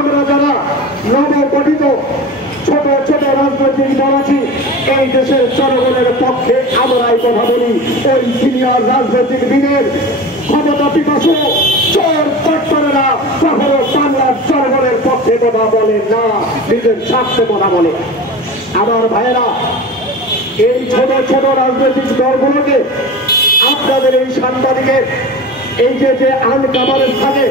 আমরা যারা নবগঠিত ছোট ছোট রাজনৈতিক দল আছি এই দেশের জনগণের পক্ষে আমরাই কথা বলি। ওই সিনিয়র রাজনৈতিকবিদের ক্ষমতা পিপাসু চোর চট্টরেরা কখনো বাংলার জনগণের পক্ষে কথা বলে না, নিজের স্বার্থে কথা বলে। আমার ভাইয়েরা, এই ছোট ছোট রাজনৈতিক দলগুলোকে আপনাদের এই সাংবাদিকের এই যে আনকাভারেজ থাকে,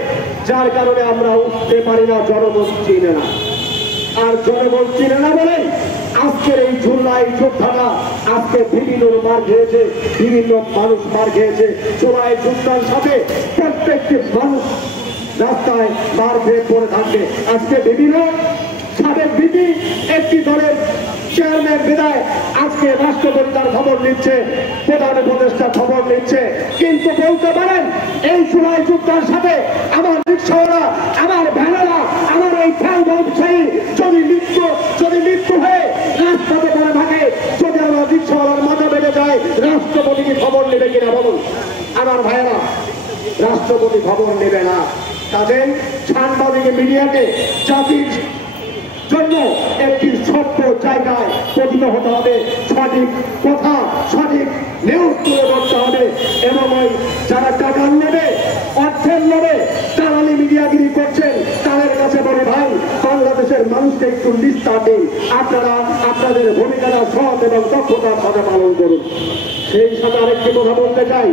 যার কারণে আমরা উঠতে পারি না, জনগণ চিনে না। আর জনগণ চিনে না বলে আজকের এই জুলাই যোদ্ধারা আজকে বিভিন্ন মার খেয়েছে, বিভিন্ন মানুষ মার খেয়েছে। জুলাই যোদ্ধার সাথে প্রত্যেকটি মানুষ রাস্তায় মার খেয়ে পড়ে থাকবে। আজকে বিভিন্ন সাবেক বিধি একটি দলের চেয়ারম্যান বিদায় আজকে রাষ্ট্রপতি তার খবর নিচ্ছে, প্রধান উপদেষ্টা খবর নিচ্ছে। কিন্তু বলতে পারেন এই জুলাই যোদ্ধার সাথে আমার রিক্সাওয়ালা, আমার ভ্যানেরা, আমার এই ফল ব্যবসায়ী যদি মৃত্যু হয়ে রাজপথে পড়ে থাকে, যদি আমার রিক্সাওয়ালার মাথা বেড়ে যায়, রাষ্ট্রপতিকে খবর নেবে কিনা বলুন? আমার ভাইয়েরা, রাষ্ট্রপতি খবর নেবে না। তাদের সাংবাদিক মিডিয়াকে জাতির জন্য একটি ছোট্ট জায়গায় পতিত হতে হবে, সঠিক কথা সঠিক নিউজ তুলে ধরতে হবে। এবং ওই যারা টাকার নেবে, অর্থের নেবে, দালালি মিডিয়াগিরি করছেন, তাদের কাছে বলে ভাই বাংলাদেশের মানুষকে একটু নিস্তার দিন, আপনারা আপনাদের ভূমিকাটা সৎ এবং দক্ষতার সাথে পালন করুন। সেই সাথে আরেকটি কথা বলতে চাই,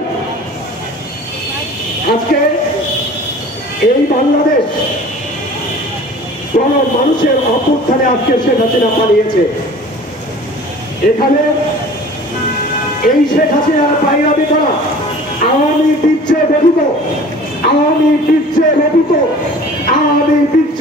আজকে এই বাংলাদেশ কোন মানুষের অভ্যুত্থানে আজকে শেখ হাসিনা পালিয়েছে। এখানে এই শেখ হাসিনার পাইরাবি করা আওয়ামী বীর্যে গঠিত, আওয়ামী বীর্যে গঠিত, আওয়ামী বীর্যে